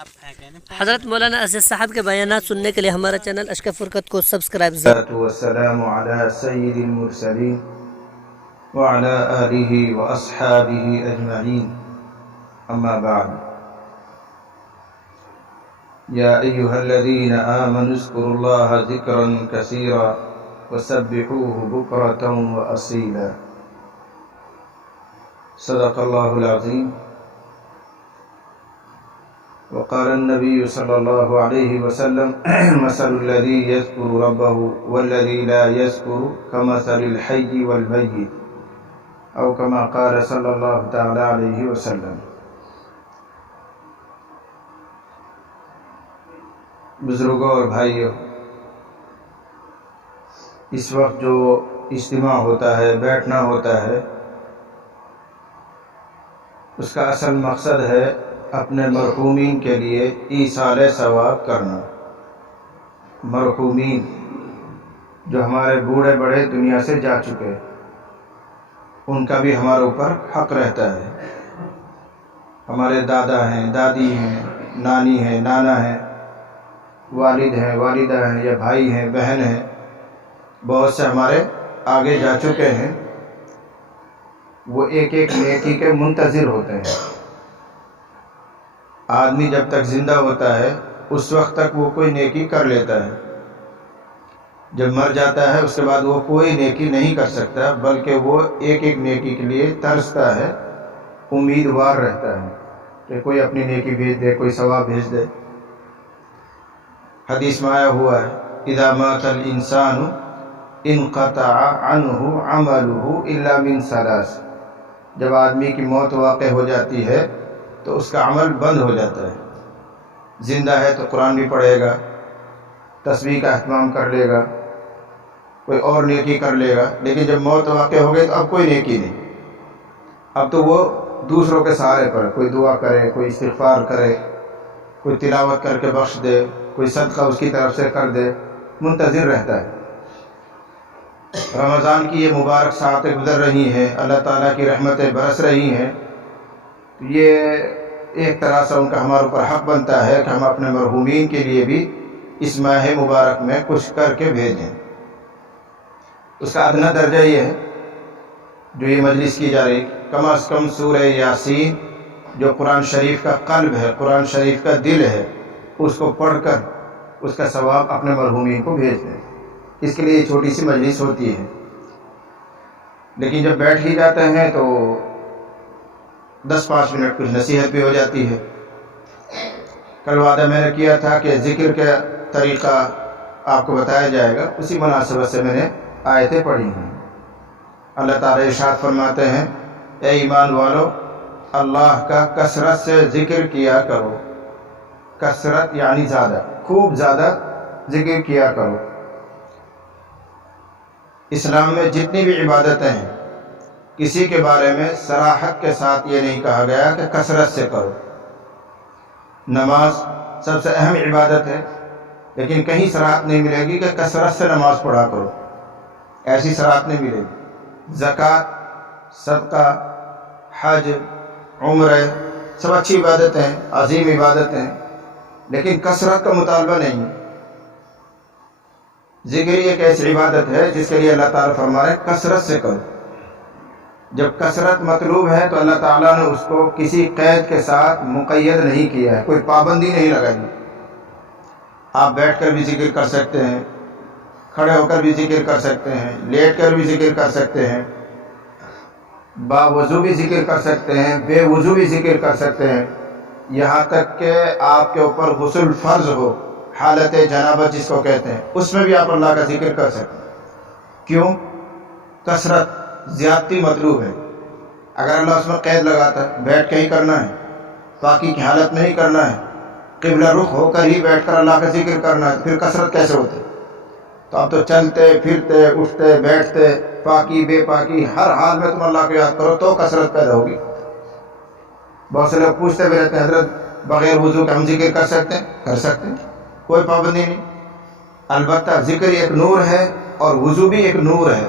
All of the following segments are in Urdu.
حضرت مولانا عزیز صاحب کے بیانات سننے کے لیے ہمارا چینل اشکا فرقت کو سبسکرائب والسلام على سيد المرسلين وعلى آله وأصحابه أجمعين أما بعد يا أيها الذين آمنوا اذكروا الله ذكرا كثيرا وسبحوه بكرة وأصيلا صدق الله العظيم. وقال النبي صلى الله عليه وسلم مثل الذي يذكر ربه والذي لا يذكر كمثل الحي والميت أو كما قال صلى الله تعالى عليه وسلم. بزرگوں اور بھائیوں، اس وقت جو اجتماع ہوتا ہے، بیٹھنا ہوتا ہے، اس کا اصل مقصد ہے اپنے مرحومین کے لیے ایصال ثواب کرنا. مرحومین جو ہمارے بوڑھے بڑے دنیا سے جا چکے، ان کا بھی ہمارے اوپر حق رہتا ہے. ہمارے دادا ہیں، دادی ہیں، نانی ہیں، نانا ہیں، والد ہیں، والدہ ہیں، یا بھائی ہیں، بہن ہیں، بہت سے ہمارے آگے جا چکے ہیں. وہ ایک ایک نیکی کے منتظر ہوتے ہیں. آدمی جب تک زندہ ہوتا ہے اس وقت تک وہ کوئی نیکی کر لیتا ہے. جب مر جاتا ہے اس کے بعد وہ کوئی نیکی نہیں کر سکتا، بلکہ وہ ایک ایک نیکی کے لیے ترستا ہے، امیدوار رہتا ہے کہ کوئی اپنی نیکی بھیج دے، کوئی ثواب بھیج دے. حدیث میں آیا ہوا ہے اذا مات الانسان انقطع عنہ عملہ الا من ثلاث. جب آدمی کی موت واقع ہو جاتی ہے تو اس کا عمل بند ہو جاتا ہے. زندہ ہے تو قرآن بھی پڑھے گا، تسبیح کا اہتمام کر لے گا، کوئی اور نیکی کر لے گا. لیکن جب موت واقع ہو گئی تو اب کوئی نیکی نہیں. اب تو وہ دوسروں کے سہارے پر کوئی دعا کرے، کوئی استغفار کرے، کوئی تلاوت کر کے بخش دے، کوئی صدقہ اس کی طرف سے کر دے، منتظر رہتا ہے. رمضان کی یہ مبارک ساعتیں گزر رہی ہیں، اللہ تعالیٰ کی رحمتیں برس رہی ہیں. یہ ایک طرح سے ان کا ہمارے اوپر حق بنتا ہے کہ ہم اپنے مرحومین کے لیے بھی اس ماہ مبارک میں کچھ کر کے بھیجیں. اس کا ادنیٰ درجہ یہ ہے جو یہ مجلس کی جا رہی، کم از کم سورہ یاسین جو قرآن شریف کا قلب ہے، قرآن شریف کا دل ہے، اس کو پڑھ کر اس کا ثواب اپنے مرحومین کو بھیج دیں. اس کے لیے یہ چھوٹی سی مجلس ہوتی ہے. لیکن جب بیٹھ ہی جاتے ہیں تو 10-5 منٹ کچھ نصیحت بھی ہو جاتی ہے. کل وعدہ میں نے کیا تھا کہ ذکر کا طریقہ آپ کو بتایا جائے گا، اسی مناسبت سے میں نے آیتیں پڑھی ہیں. اللہ تعالیٰ ارشاد فرماتے ہیں اے ایمان والو، اللہ کا کثرت سے ذکر کیا کرو. کثرت یعنی زیادہ، خوب زیادہ ذکر کیا کرو. اسلام میں جتنی بھی عبادتیں ہیں کسی کے بارے میں صراحت کے ساتھ یہ نہیں کہا گیا کہ کثرت سے کرو. نماز سب سے اہم عبادت ہے، لیکن کہیں صراحت نہیں ملے گی کہ کثرت سے نماز پڑھا کرو، ایسی صراحت نہیں ملے گی. زکوٰۃ، صدقہ، حج، عمرہ سب اچھی عبادتیں ہیں، عظیم عبادتیں ہیں، لیکن کثرت کا مطالبہ نہیں. ذکر ایک ایسی عبادت ہے جس کے لیے اللہ تعالیٰ فرما رہے ہیں کثرت سے کرو. جب کثرت مطلوب ہے تو اللہ تعالیٰ نے اس کو کسی قید کے ساتھ مقید نہیں کیا ہے، کوئی پابندی نہیں لگائی. آپ بیٹھ کر بھی ذکر کر سکتے ہیں، کھڑے ہو کر بھی ذکر کر سکتے ہیں، لیٹ کر بھی ذکر کر سکتے ہیں، باوضو بھی ذکر کر سکتے ہیں، بے وضو بھی ذکر کر سکتے ہیں. یہاں تک کہ آپ کے اوپر غسل فرض ہو، حالت جنابت جس کو کہتے ہیں، اس میں بھی آپ اللہ کا ذکر کر سکتے ہیں. کیوں؟ کثرت، زیادتی مطلوب ہے. اگر اللہ اس میں قید لگاتا ہے بیٹھ کے ہی کرنا ہے، باقی کی حالت میں ہی کرنا ہے، قبلہ رخ ہو کر ہی بیٹھ کر اللہ کا ذکر کرنا ہے، پھر کثرت کیسے ہوتی؟ تو اب تو چلتے پھرتے اٹھتے بیٹھتے پاکی بے پاکی ہر حال میں تم اللہ کو یاد کرو تو کثرت پیدا ہوگی. بہت سے لوگ پوچھتے بھی رہتے ہیں حضرت بغیر وضو کے ہم ذکر کر سکتے ہیں؟ کر سکتے ہیں، کوئی پابندی نہیں. البتہ ذکر ایک نور ہے اور وضو بھی ایک نور ہے.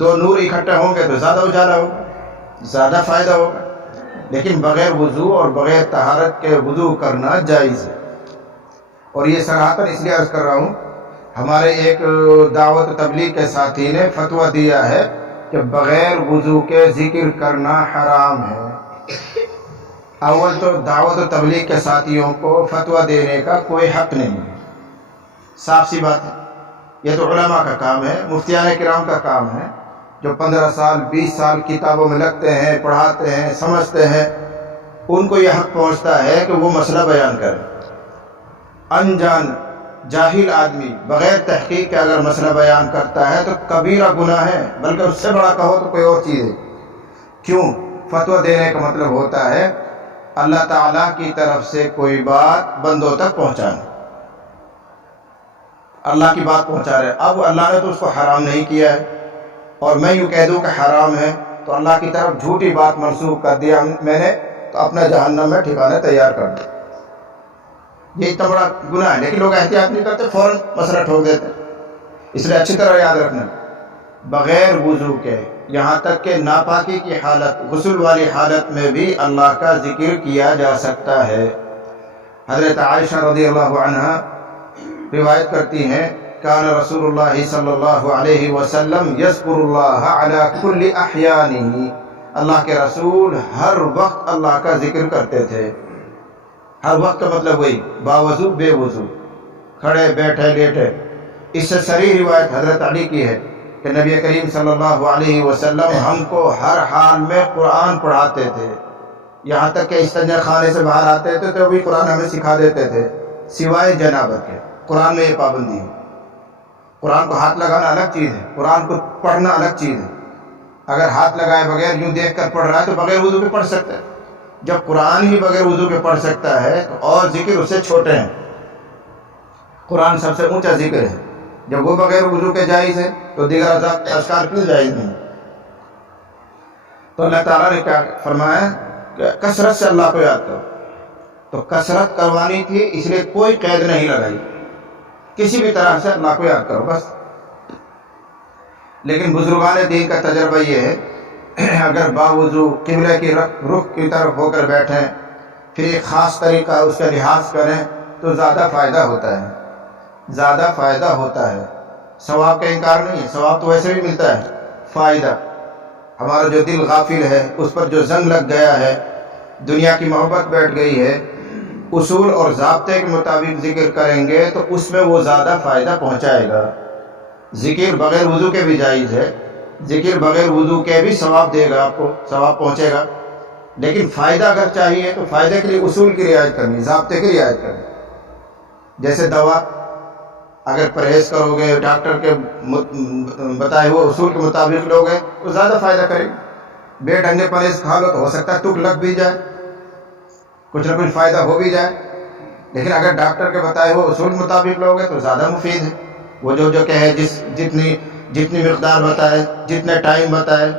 دو نور اکٹھے ہوں گے تو زیادہ اجالا ہوگا، زیادہ فائدہ ہوگا. لیکن بغیر وضو اور بغیر طہارت کے وضو کرنا جائز ہے۔ اور یہ صراحتاً اس لیے عرض کر رہا ہوں، ہمارے ایک دعوت تبلیغ کے ساتھی نے فتویٰ دیا ہے کہ بغیر وضو کے ذکر کرنا حرام ہے۔ اول تو دعوت و تبلیغ کے ساتھیوں کو فتویٰ دینے کا کوئی حق نہیں ہے، صاف سی بات ہے۔ یہ تو علماء کا کام ہے، مفتیان کرام کا کام ہے، جو 15 سال 20 سال کتابوں میں لگتے ہیں، پڑھاتے ہیں، سمجھتے ہیں، ان کو یہ حق پہنچتا ہے کہ وہ مسئلہ بیان کریں۔ انجان جاہل آدمی بغیر تحقیق کے اگر مسئلہ بیان کرتا ہے تو کبیرہ گناہ ہے، بلکہ اس سے بڑا کہو تو کوئی اور چیز ہے۔ کیوں؟ فتویٰ دینے کا مطلب ہوتا ہے اللہ تعالیٰ کی طرف سے کوئی بات بندوں تک پہنچانا، اللہ کی بات پہنچا رہے۔ اب اللہ نے تو اس کو حرام نہیں کیا ہے، اور میں یوں کہہ دوں کہ حرام ہے تو اللہ کی طرف جھوٹی بات منسوخ کر دیا میں نے، تو اپنا جہنم میں ٹھکانا تیار کر دیا۔ یہ اتنا بڑا گناہ ہے، لیکن لوگ احتیاط نہیں کرتے، فوراً مسئلہ ٹھوک دیتے۔ اس لیے اچھی طرح یاد رکھنا، بغیر وضو کے یہاں تک کہ ناپاکی کی حالت، غسل والی حالت میں بھی اللہ کا ذکر کیا جا سکتا ہے۔ حضرت عائشہ رضی اللہ عنہا روایت کرتی ہیں، کان رسول اللہ صلی اللہ علیہ وسلم یذکر اللہ علی کل احیانہ، اللہ کے رسول ہر وقت اللہ کا ذکر کرتے تھے۔ ہر وقت کا مطلب وہی، باوضو بے وضو، کھڑے بیٹھے لیٹے۔ اس سے صریح روایت حضرت علی کی ہے کہ نبی کریم صلی اللہ علیہ وسلم ہم کو ہر حال میں قرآن پڑھاتے تھے، یہاں تک کہ استنجا خانے سے باہر آتے تھے تو بھی قرآن ہمیں سکھا دیتے تھے، سوائے جنابت کے۔ قرآن میں یہ پابندی ہے، قرآن کو ہاتھ لگانا الگ چیز ہے، قرآن کو پڑھنا الگ چیز ہے۔ اگر ہاتھ لگائے بغیر یوں دیکھ کر پڑھ رہا ہے تو بغیر وضو کے پڑھ سکتا ہے، جب قرآن ہی بغیر وضو کے پڑھ سکتا ہے تو اور ذکر اس سے چھوٹے ہیں۔ قرآن سب سے اونچا ذکر ہے، جب وہ بغیر وضو کے جائز ہے تو دیگر اذکار کیوں جائز نہیں؟ تو اللہ تعالیٰ نے کیا فرمایا کہ کثرت سے اللہ کو یاد کرو، تو کثرت کروانی تھی، اس لیے کوئی قید نہیں لگائی، کسی بھی طرح سے اللہ کو یاد کرو بس۔ لیکن بزرگان دین کا تجربہ یہ ہے، اگر باوضو قبلہ کی رخ کی طرف ہو کر بیٹھیں، پھر ایک خاص طریقہ اس کا لحاظ کریں تو زیادہ فائدہ ہوتا ہے، زیادہ فائدہ ہوتا ہے۔ ثواب کا انکار نہیں ہے، ثواب تو ویسے بھی ملتا ہے، فائدہ ہمارا جو دل غافل ہے، اس پر جو زنگ لگ گیا ہے، دنیا کی محبت بیٹھ گئی ہے، اصول اور ضابطے کے مطابق ذکر کریں گے تو اس میں وہ زیادہ فائدہ پہنچائے گا۔ ذکر بغیر وضو کے بھی جائز ہے، ذکر بغیر وضو کے بھی ثواب دے گا، آپ کو ثواب پہنچے گا، لیکن فائدہ اگر چاہیے تو فائدے کے لیے اصول کی رعایت کرنی، ضابطے کی رعایت کرنی۔ جیسے دوا اگر پرہیز کرو گے، ڈاکٹر کے بتائے ہوئے اصول کے مطابق لوگے تو زیادہ فائدہ کرے گا۔ بے ڈھنگے پرہیز کھا لو تو ہو سکتا ہے تک لگ بھی جائے، کچھ نہ کچھ فائدہ ہو بھی جائے، لیکن اگر ڈاکٹر کے بتائے ہوئے اصول کے مطابق لوگے تو زیادہ مفید ہے۔ وہ جو کہے، جتنی مقدار بتائے، جتنے ٹائم بتائے،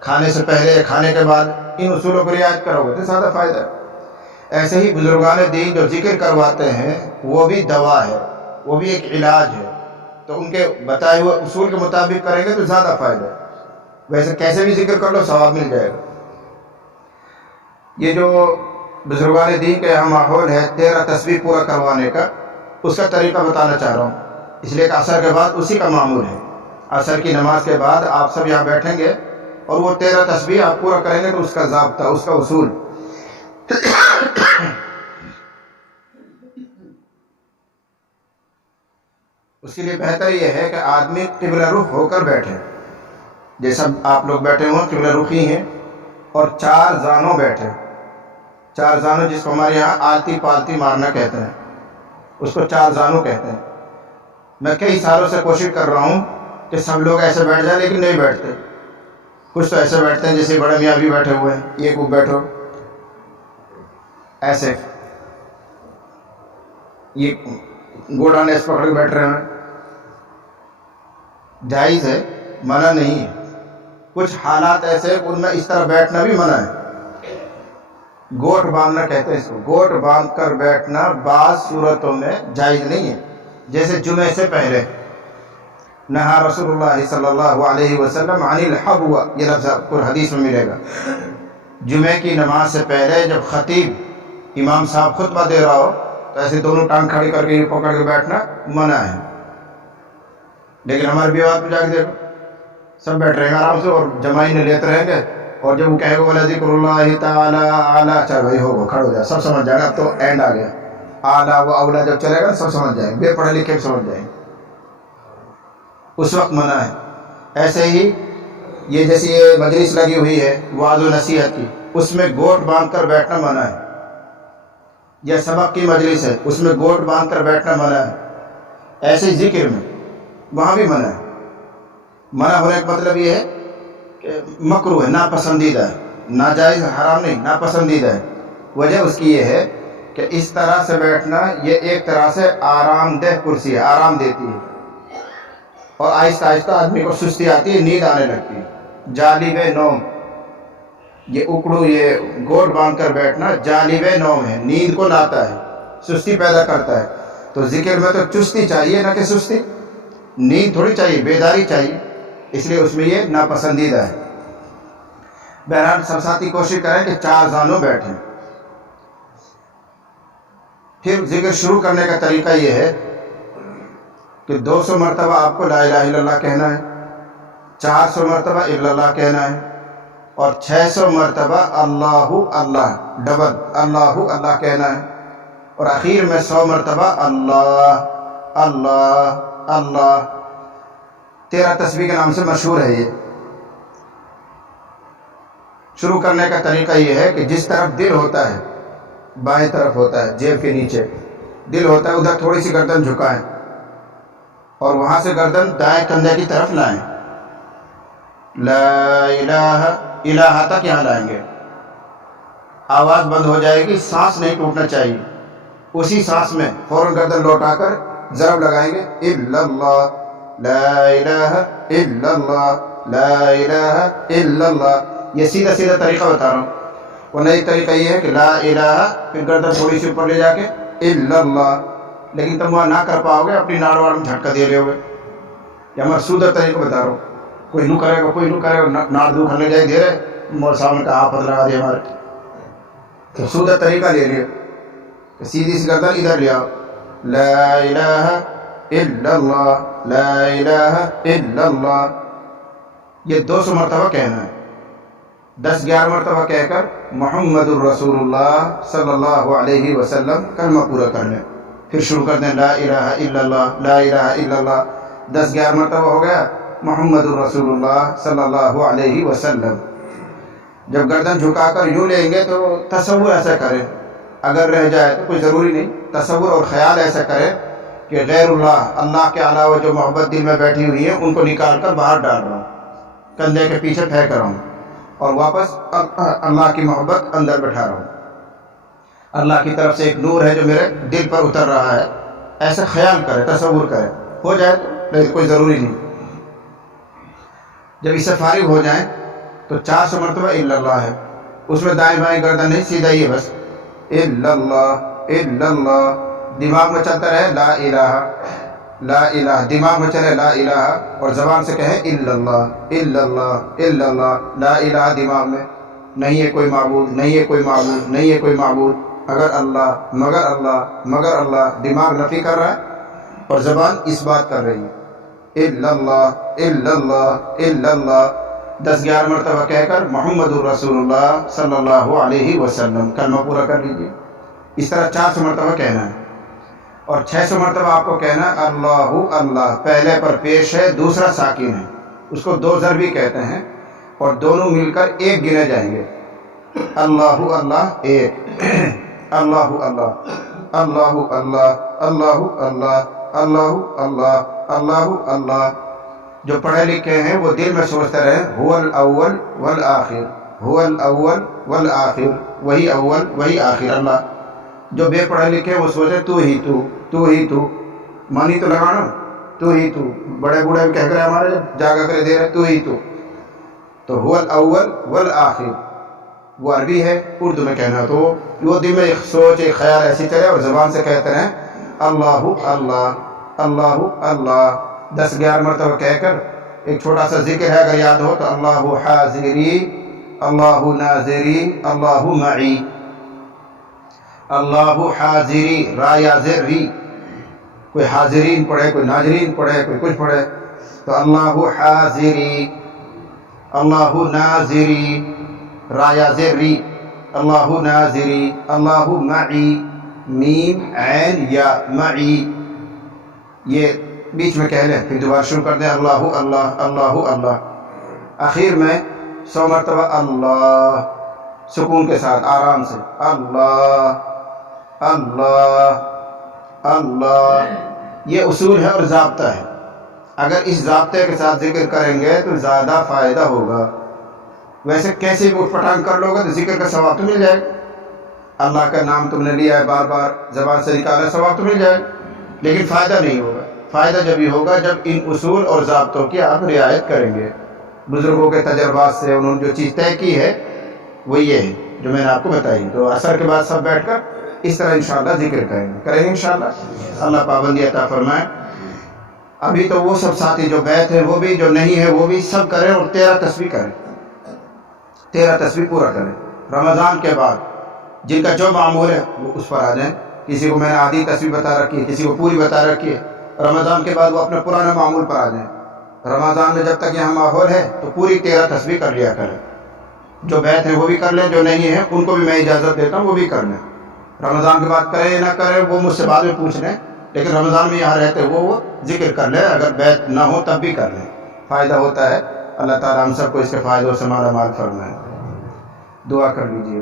کھانے سے پہلے یا کھانے کے بعد، ان اصولوں کو رعایت کرو گے تو زیادہ فائدہ ہے۔ ایسے ہی بزرگان دین جو ذکر کرواتے ہیں وہ بھی دوا ہے، وہ بھی ایک علاج ہے، تو ان کے بتائے ہوئے اصول کے مطابق کریں گے تو زیادہ فائدہ ہے۔ ویسے کیسے بھی ذکر کر لو ثواب مل جائے گا۔ یہ جو بزرگان دین کا یہاں ماحول ہے 13 تسبیح پورا کروانے کا، اس کا طریقہ بتانا چاہ رہا ہوں، اس لیے کہ عصر کے بعد اسی کا معمول ہے۔ عصر کی نماز کے بعد آپ سب یہاں بیٹھیں گے اور وہ 13 تسبیح آپ پورا کریں گے تو اس کا ضابطہ، اس کا اصول اس کے لیے بہتر یہ ہے کہ آدمی قبلہ رخ ہو کر بیٹھے، جیسا آپ لوگ بیٹھے ہوں قبلہ رخی ہیں، اور 4 زانوں بیٹھے۔ 4 زانوں جس کو ہمارے یہاں آلتی پالتی مارنا کہتے ہیں، اس کو 4 زانوں کہتے ہیں۔ میں کئی سالوں سے کوشش کر رہا ہوں کہ سب لوگ ایسے بیٹھ جائیں، لیکن نہیں بیٹھتے۔ کچھ تو ایسے بیٹھتے ہیں جیسے بڑے میاں بھی بیٹھے ہوئے ہیں، یہ کو بیٹھو ایسے، یہ گوڑا نے اس پکڑ کے بیٹھ رہے ہیں۔ جائز ہے، منع نہیں ہے۔ کچھ حالات ایسے ان میں اس طرح بیٹھنا بھی منع ہے۔ گوٹ باندھنا کہتے ہیں اس کو، گوٹ باندھ کر بیٹھنا بعض صورتوں میں جائز نہیں ہے، جیسے جمعے سے پہلے نہا رسول اللہ صلی اللہ علیہ وسلم عن الحبوہ، یہ لفظ آپ کو حدیث میں ملے گا۔ جمعے کی نماز سے پہلے جب خطیب امام صاحب خطبہ دے رہا ہو تو ایسے دونوں ٹانگ کھڑی کر کے یہ پکڑ کے بیٹھنا منع ہے. لیکن ہمارے بیوات میں جا کے دیکھو سب بیٹھ رہے ہیں آرام سے اور جمائی نے لیتے رہیں گے, اور جب وہ کہے گا بولا ذکر اللہ تعالی اعلیٰ, چل بھائی ہوگا کھڑ ہو جائے, سب سمجھ جائے گا. اب تو اینڈ آ گیا, اعلیٰ و اولا جب چلے گا سب سمجھ جائیں گے, بے پڑھے لکھے بھی سمجھ جائیں گے. اس وقت منع ہے. ایسے ہی یہ جیسی یہ مجلس لگی ہوئی ہے وعظ و نصیحت کی, اس میں گوٹ باندھ کر بیٹھنا منع ہے. یا سبق کی مجلس ہے اس میں گوٹ باندھ کر بیٹھنا منع ہے. ایسے ہی ذکر میں وہاں بھی منع ہے. منع ہونے کا مطلب یہ ہے کہ مکروہ ہے, ناپسندیدہ ہے, ناجائز حرام نہیں, ناپسندیدہ ہے. وجہ اس کی یہ ہے کہ اس طرح سے بیٹھنا یہ ایک طرح سے آرام دہ کرسی ہے, آرام دیتی ہے, اور آہستہ آہستہ آدمی کو سستی آتی ہے, نیند آنے لگتی ہے. جالب نوم, یہ اکڑو یہ گوٹ باندھ کر بیٹھنا جالب نوم ہے, نیند کو لاتا ہے, سستی پیدا کرتا ہے. تو ذکر میں تو چستی چاہیے نہ کہ سستی, نیند تھوڑی چاہیے, بیداری چاہیے, اس لیے اس میں یہ ناپسندیدہ ہے. بہرحال سب ساتھی کوشش کریں کہ 4 زانوں بیٹھیں. پھر ذکر شروع کرنے کا طریقہ یہ ہے کہ 200 مرتبہ آپ کو لا الہ الا اللہ کہنا ہے, 400 مرتبہ الا اللہ کہنا ہے, اور 600 مرتبہ اللہ اللہ ڈبل اللہ اللہ کہنا ہے, اور آخر میں 100 مرتبہ اللہ اللہ اللہ. 13 تسبیح کے نام سے مشہور ہے. یہ شروع کرنے کا طریقہ یہ ہے کہ جس طرف دل ہوتا ہے, بائیں طرف ہوتا ہے, جیب کے نیچے دل ہوتا ہے, ادھر تھوڑی سی گردن جھکائیں اور وہاں سے گردن دائیں کندھے کی طرف لائیں. لا الہ الہ تک یہاں لائیں گے, آواز بند ہو جائے گی, سانس نہیں ٹوٹنا چاہیے. اسی سانس میں فوراً گردن لوٹا کر ضرب لگائیں گے, الا اللہ لا الہ الا اللہ لا الہ الا اللہ. یہ سیدھا سیدھا طریقہ بتا رہا ہوں, وہ نئی طریقہ یہ ہے کہ لا الہ پھر گردن تھوڑی سی اوپر لے جا کے الا اللہ, لیکن تم وہاں نہ کر پاؤ گے, اپنی ناڑ واڑ میں جھٹکا دے رہے ہوگے. یہ ہمارا سودہ طریقہ بتا رہا ہوں, کوئی نو کرے گا, کوئی نو کرے گا, ناڑ دو کھانے جائے دے رہے, مول صاحب نے کہا آپ لگا دیا ہمارے, تو سودہ طریقہ لے لیا, سیدھی سی گردن ادھر لے آؤ, لا الہ الا اللہ لا الہ الا اللہ. یہ 200 مرتبہ کہنا ہے. 10-11 مرتبہ کہہ کر محمد الرسول اللہ صلی اللہ علیہ وسلم کلمہ پورا کر لیں. پھر شروع کر دیں لا الہ الا اللہ لا الہ الا اللہ. 10-11 مرتبہ ہو گیا محمد الرسول اللہ صلی اللہ علیہ وسلم. جب گردن جھکا کر یوں لیں گے تو تصور ایسا کریں, اگر رہ جائے تو کوئی ضروری نہیں, تصور اور خیال ایسا کریں کہ غیر اللہ, اللہ کے علاوہ جو محبت دل میں بیٹھی ہوئی ہے ان کو نکال کر باہر ڈال رہا ہوں, کندھے کے پیچھے پھینک رہا ہوں, اور واپس اللہ کی محبت اندر بٹھا رہا ہوں. اللہ کی طرف سے ایک نور ہے جو میرے دل پر اتر رہا ہے, ایسا خیال کرے, تصور کرے. ہو جائے تو کوئی ضروری نہیں. جب اس سے فارغ ہو جائیں تو 400 مرتبہ الا اللہ ہے, اس میں دائیں بائیں گردن نہیں, سیدھا ہی ہے بس, الا اللہ الا اللہ. دماغ میں چلتا رہے لا الہ لا الہ, دماغ میں چلے لا الہ, اور زبان سے کہیں الا اللہ الا اللہ الا اللہ. لا الہ دماغ میں, نہیں ہے کوئی معبود, نہیں ہے کوئی معبود, نہیں ہے کوئی معبود, اگر اللہ مگر اللہ مگر اللہ. دماغ نفی کر رہا ہے اور زبان اس بات کر رہی ہے الا اللہ الا اللہ الا اللہ. 10-11 مرتبہ کہہ کر محمد الرسول اللہ صلی اللہ علیہ وسلم کلمہ پورا کر لیجیے. اس طرح 400 مرتبہ کہنا ہے, اور 600 مرتبہ آپ کو کہنا ہے اللہ اللہ. پہلے پر پیش ہے, دوسرا ساکن ہے, اس کو 2 ضربی کہتے ہیں, اور دونوں مل کر ایک گنے جائیں گے. اللہ اللہ ایک, اللہ اللہ اللہ اللہ اللہ اللہ اللہ اللہ اللہ اللہ. جو پڑھے لکھے ہیں وہ دل میں سوچتے رہیں هو الاول والآخر, هو الاول والآخر, وہی اول وہی آخر. اللہ. جو بے پڑھے لکھے وہ سوچے تو ہی تو, تو ہی تو, مانی تو لگانا, تو ہی تو. بڑے بوڑھے بھی کہہ رہے ہمارے جاگا کرے دے رہے تو ہی تو هو الاول والآخر وہ عربی ہے, اردو میں کہنا. تو وہ دل میں ایک سوچ ایک خیال ایسی چلے, اور زبان سے کہتے رہیں اللہ اللہ اللہ اللہ. 10-11 مرتبہ کہہ کر ایک چھوٹا سا ذکر ہے, اگر یاد ہو تو اللہ حاضری اللہ ناظری اللہ معی، اللہ حاضری را یا زر ری، کوئی حاضرین پڑھے کوئی ناظرین پڑھے کوئی کچھ پڑھے، تو اللہ حاضری، اللہ ناظری را یا زر ری، اللہ ناظری، اللہ معی، میم عین یا معی، یہ بیچ میں کہہ لیں پھر دوبارہ شروع کر دیں اللہ اللہ اللہ اللہ، آخر میں 100 مرتبہ اللہ، سکون کے ساتھ آرام سے اللہ اللہ اللہ۔ یہ اصول ہے اور ضابطہ ہے، اگر اس ضابطے کے ساتھ ذکر کریں گے تو زیادہ فائدہ ہوگا۔ ویسے کیسے بھی اٹھ پٹانگ کر لو گے تو ذکر کا ثواب تو مل جائے گا، اللہ کا نام تم نے لیا ہے بار بار زبان سے نکالا، ثواب تو مل جائے گا، لیکن فائدہ نہیں ہوگا۔ فائدہ جب ہی ہوگا جب ان اصول اور ضابطوں کی آپ رعایت کریں گے۔ بزرگوں کے تجربات سے انہوں نے جو چیز طے کی ہے وہ یہ ہے جو میں نے آپ کو بتائی، تو عصر کے بعد سب بیٹھ کر اس طرح انشاءاللہ ذکر کریں گے انشاءاللہ۔ اللہ پابندی عطا فرمائے۔ ابھی تو وہ سب ساتھی جو بیت ہیں وہ بھی، جو نہیں ہے وہ بھی سب کریں، اور 13 تسبیح کریں، 13 تسبیح پورا کریں۔ رمضان کے بعد جن کا جو معمول ہے وہ اس پر آ جائیں، کسی کو میں نے آدھی تسبیح بتا رکھی ہے، کسی کو پوری بتا رکھی ہے، رمضان کے بعد وہ اپنے پرانے معمول پر آ جائیں۔ رمضان میں جب تک یہاں ماحول ہے تو پوری 13 تسبیح کر لیا کریں، جو بیت ہیں وہ بھی کر لیں، جو نہیں ہیں ان کو بھی میں اجازت دیتا ہوں وہ بھی کر لیں۔ رمضان کے بعد کریں نہ کریں وہ مجھ سے بعد میں پوچھ لیں، لیکن رمضان میں یہاں رہتے وہ ذکر کر لیں، اگر بیت نہ ہو تب بھی کر لیں، فائدہ ہوتا ہے۔ اللہ تعالیٰ ہم سب کو اس کے فائدوں سے مالا مال فرمائے۔ دعا کر لیجیے۔